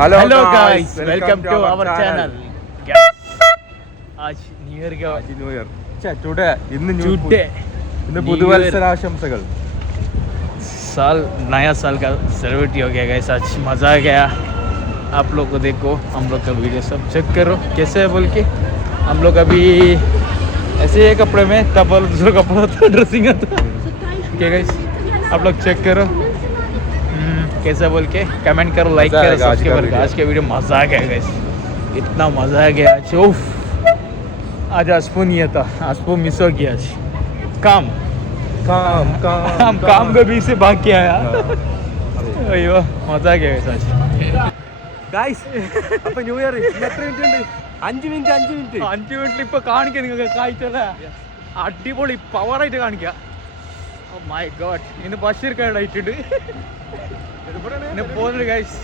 Hello guys, welcome to our channel. आज new year का new year today today ഇന്ന് പുതുവത്സരാശംസകൾ. साल नया साल का सेलिब्रेट हो गया गाइस। आज मज़ा आ गया। आप लोग को देखो, हम लोग का वीडियो सब चेक करो कैसे है बोल के। हम लोग अभी ऐसे ही कपड़े में, तब दूसरा कपड़ा था, ड्रेसिंग था। क्या गाइस, आप लोग चेक करो कैसा बोल के कमेंट करो, लाइक करो, सब्सक्राइब करो। आज का वीडियो मज़ा आ गया गाइस, इतना मज़ा आ गया आज। उफ, आज आसपो नहीं था, आसपो मिस हो गया आज। काम के बीच से भाग के आया। अयो मजा आ गया आज ഗായ്സ്, അപ്പൊ ന്യൂ ഇയർ എത്ര മിനിറ്റ് ഉണ്ട്? 5 മിനിറ്റ്. 5 മിനിറ്റിൽ ഇപ്പൊ കാണിക്കാം നിങ്ങൾക്ക് കാഴ്ച. അടിപൊളി പവറായിട്ട് കാണിക്കാം. ഓ മൈ ഗോഡ്, ഇന്ന് ബഷീർ കാർഡായിട്ടുണ്ട്. ഇന്ന് പോകുന്നുണ്ട് ഗൈസ്,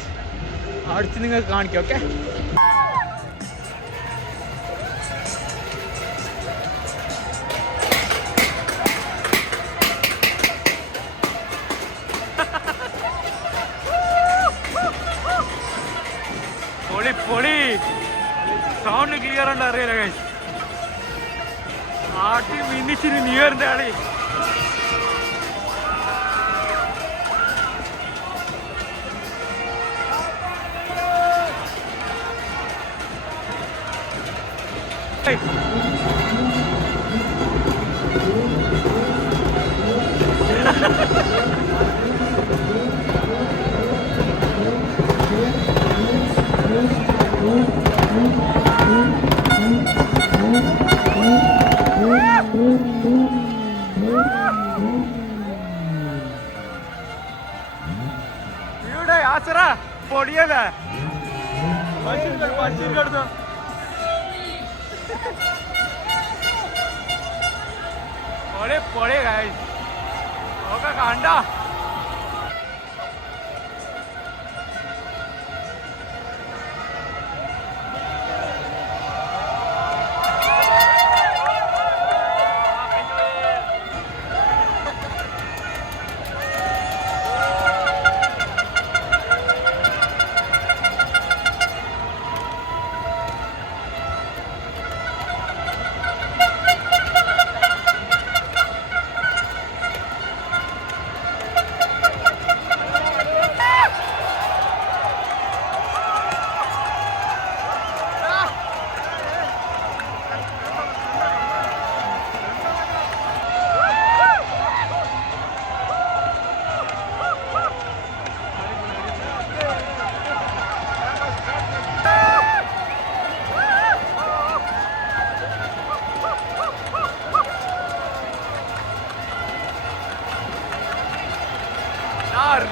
അടിച്ച് നിങ്ങൾക്ക് കാണിക്കാം. ഓക്കെ, പൊളി സൗണ്ട് ക്ലിയർ ഉണ്ട്, അറിയില്ല ഗൈസ്. ആട്ടി മിന്നിച്ചിന് ന്യൂ ഇയറിന്റെ ആളി. ആസറാ പൊടിയല്ലേ ബഷീർ കടുത്തോ. പൊളി ഗൈസ്, ഒക്കെ കണ്ട.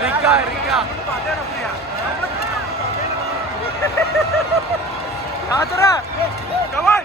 Rika. Yatra, come on.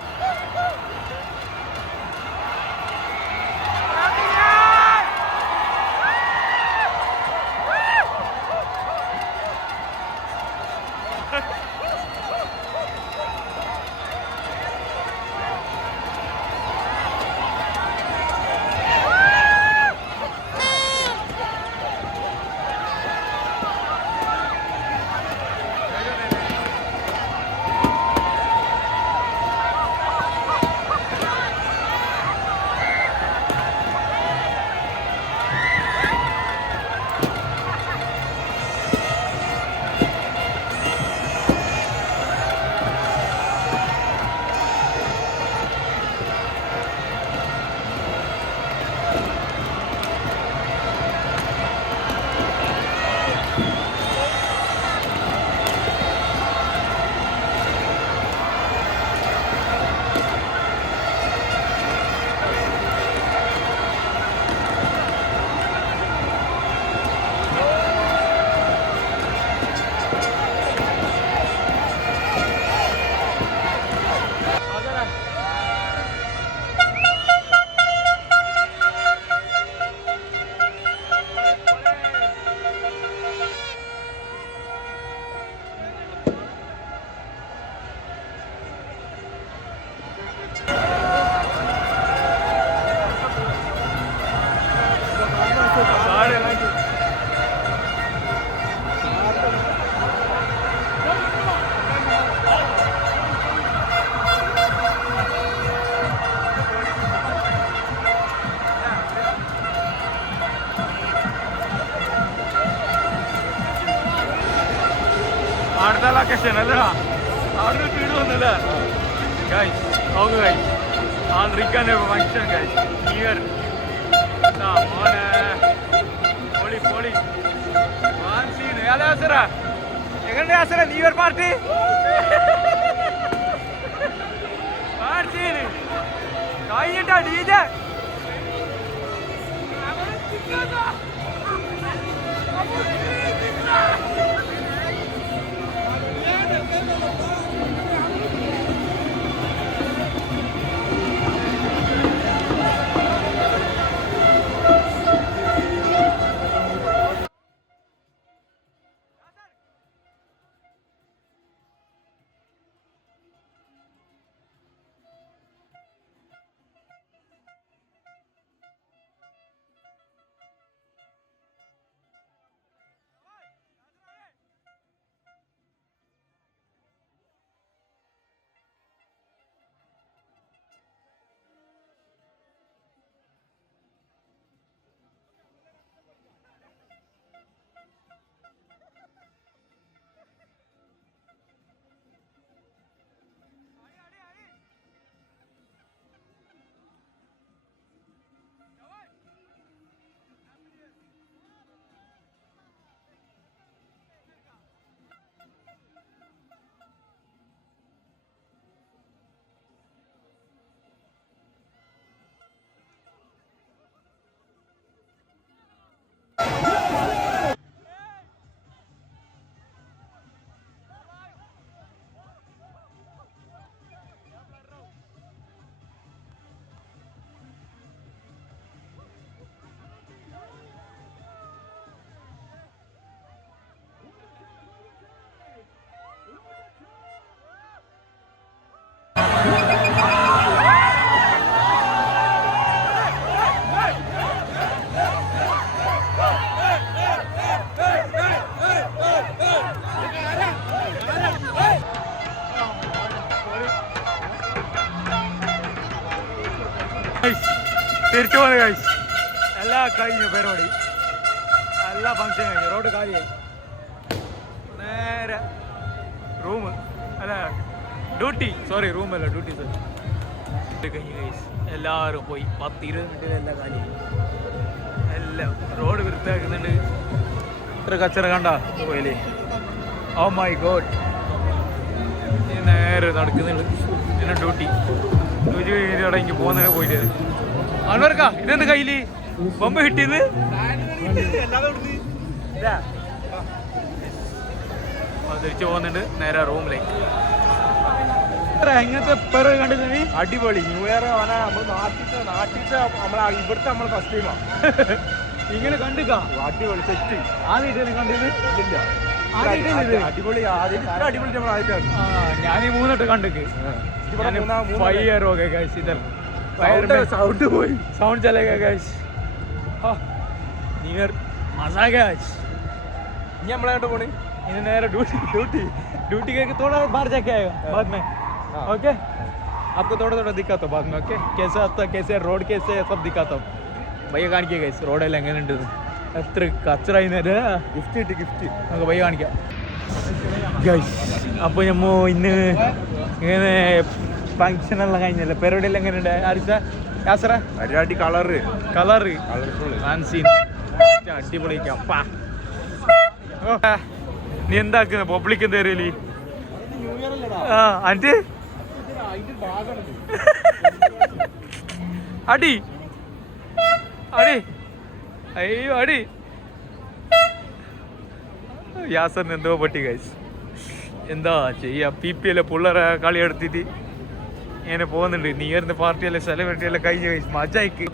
അടുത്ത ലൊക്കേഷൻ അല്ലടാ അവിടെ വീട് വന്നല്ലേ ഗൈസ് നോക്ക് ഗൈസ് ആൾറിക്കാൻ്റെ ഫങ്ഷൻ ഗൈസ് ന്യൂ ഇയർ മോനെ പൊളി പൊളി മാൻസീന് അല്ലേ ആസറ എങ്ങനെ ആസറ ന്യൂ ഇയർ പാർട്ടി മാൻസീന് കഴിഞ്ഞിട്ടാ ഡീജെ തിരിച്ചു പോണേ ഗൈസ് എല്ലാ കഴിഞ്ഞു പരിപാടി എല്ലാ ഫംഗ്ഷൻ കഴിഞ്ഞു റോഡ് കാലിയായി നേരെ റൂം അല്ല ഡ്യൂട്ടി സോറി റൂമല്ല ഡ്യൂട്ടി സോറി കഴിഞ്ഞു ഗൈസ് എല്ലാവരും പോയി 10-20 മിനിറ്റിൽ എല്ലാം കാലിയായി എല്ലാം റോഡ് വൃത്തിയാക്കുന്നുണ്ട് ഇത്ര കച്ചറ കണ്ട പോയില്ലേ ഓ മൈ ഗോഡ് നേരെ നടക്കുന്നുണ്ട് പിന്നെ ഡ്യൂട്ടി കഴിഞ്ഞിട്ട് എനിക്ക് പോകുന്നതിന് പോയിട്ട് അൻവർക്കാ ഇതെന്ത് കയ്യില് ബൊമ്മ കിട്ടിയത് തിരിച്ചു പോകുന്നുണ്ട് നേരെ റൂമിലേക്ക് എങ്ങനത്തെ പേര് കണ്ടിട്ട് നീ അടിപൊളി ന്യൂ ഇയർ നമ്മൾ നാട്ടിലത്തെ നമ്മളെ ഇവിടുത്തെ നമ്മൾ ഫസ്റ്റ് ടൈമാണ് ഇങ്ങനെ കണ്ടിക്കാ അടിപൊളി സെറ്റ് ആദ്യമായിട്ട് കണ്ടത് ഇല്ല അടിപൊളി അടിപൊളി നമ്മൾ ആയിട്ടാണ് ഞാൻ ഈ 3 വട്ടം കണ്ടിക്ക് 5 year हो गए गाइस इधर साउंड പോയി साउंड चलेगा गाइस न्यू ईयर मजा आ गया आज ഇനി നമ്മളായിട്ട് പോണേ इन्हें नेरा ड्यूटी करके थोड़ा बाहर जाके आएगा बाद में ओके आपको थोड़ा दिखाता हूँ बाद में ओके कैसे आता कैसे रोड कैसे सब दिखाता हूँ भैया കാണിക്കുക ഗൈസ് റോഡെല്ലാം എങ്ങനെ ഉണ്ട് എത്ര കച്ചറ ഗിഫ്റ്റ് നമുക്ക് ഭയ്യ കാണിക്കാം ഗൈസ് അപ്പോൾ നമ്മൾ ഇന്ന് ഇങ്ങനെ ഫങ്ഷനെല്ലാം കഴിഞ്ഞല്ലേ പരിപാടിയെല്ലാം എങ്ങനെയുണ്ട് ആരിച്ച യാസറ പരിപാടി കളറ് കളർഫുൾ ഫാൻസീൻ അടിപൊളിക്കാം നീ എന്താക്കുന്ന പബ്ലിക് എന്താ അറിയില്ലേ ആ അൻ്റെ അടി അടി അയ്യോ അടി യാസറിന് എന്തോ പറ്റി ഗൈസ് എന്താ ചെയ്യാ PPL പിള്ളേരെ കളി എടുത്തിട്ട് ഇങ്ങനെ പോകുന്നുണ്ട് ന്യൂ ഇയറിന്റെ പാർട്ടിയെല്ലാം സെലിബ്രിറ്റി എല്ലാം കഴിഞ്ഞ ഗൈസ് മജായിക്ക്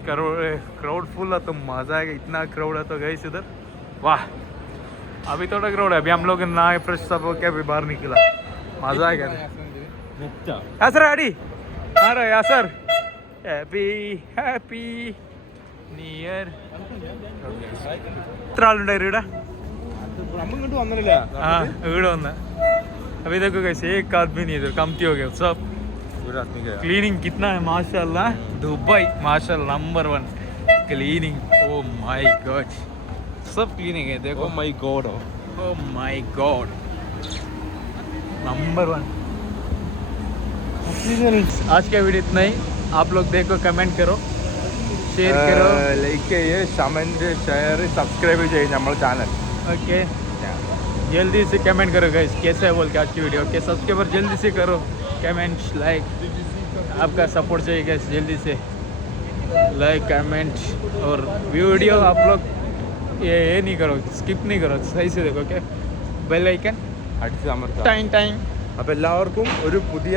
क्राउड फुल तो मजा आएगा इतना क्राउड है तो गैस इधर वाह अभी थोड़ा क्राउड है अभी हम लोग ना फ्रेश सब होके अभी बाहर निकला मजा आएगा यासर आड़ी अरे यासर हैप्पी ന്യൂ ഇയർ എത്ര ആളുണ്ടായിരുന്നു ഇവിടെ ഇങ്ങോട്ട് വന്നില്ല ഇവിടെ വന്ന് अभी देखो कैसे एक आदमी नहीं इधर कमती हो गया सब क्लीनिंग कितना है माशाल्लाह दुबई माशाल्लाह number 1 cleaning oh my God सब क्लीनिंग है देखो oh my God oh my God number 1। आज का वीडियो इतना ही। आप लोग देखो, कमेंट करो, शेयर करो, ലൈക്ക് ചെയ്യുക, കമന്റ്, ഷെയർ, സബ്സ്ക്രൈബ് ചെയ്യുക നമ്മുടെ ചാനൽ. ओके। जल्दी से कमेंट करो गाइस, कैसा है बोल के आज की वीडियो। ओके, सब्सक्राइबर जल्दी से करो, कमेंट, लाइक, आपका सपोर्ट चाहिए गाइस। जल्दी से लाइक, कमेंट और वीडियो आप लोग ये नहीं करो, स्किप नहीं करो, सही से देखो। ओके, बेल आइकन അടിച്ച് അമർത്താം. Time time. അപ്പോൾ എല്ലാവർക്കും ഒരു പുതിയ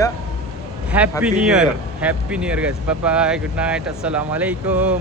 happy Happy new New year, Year. Happy new year guys. Bye bye, good night, अस्सलाम वालेकुम।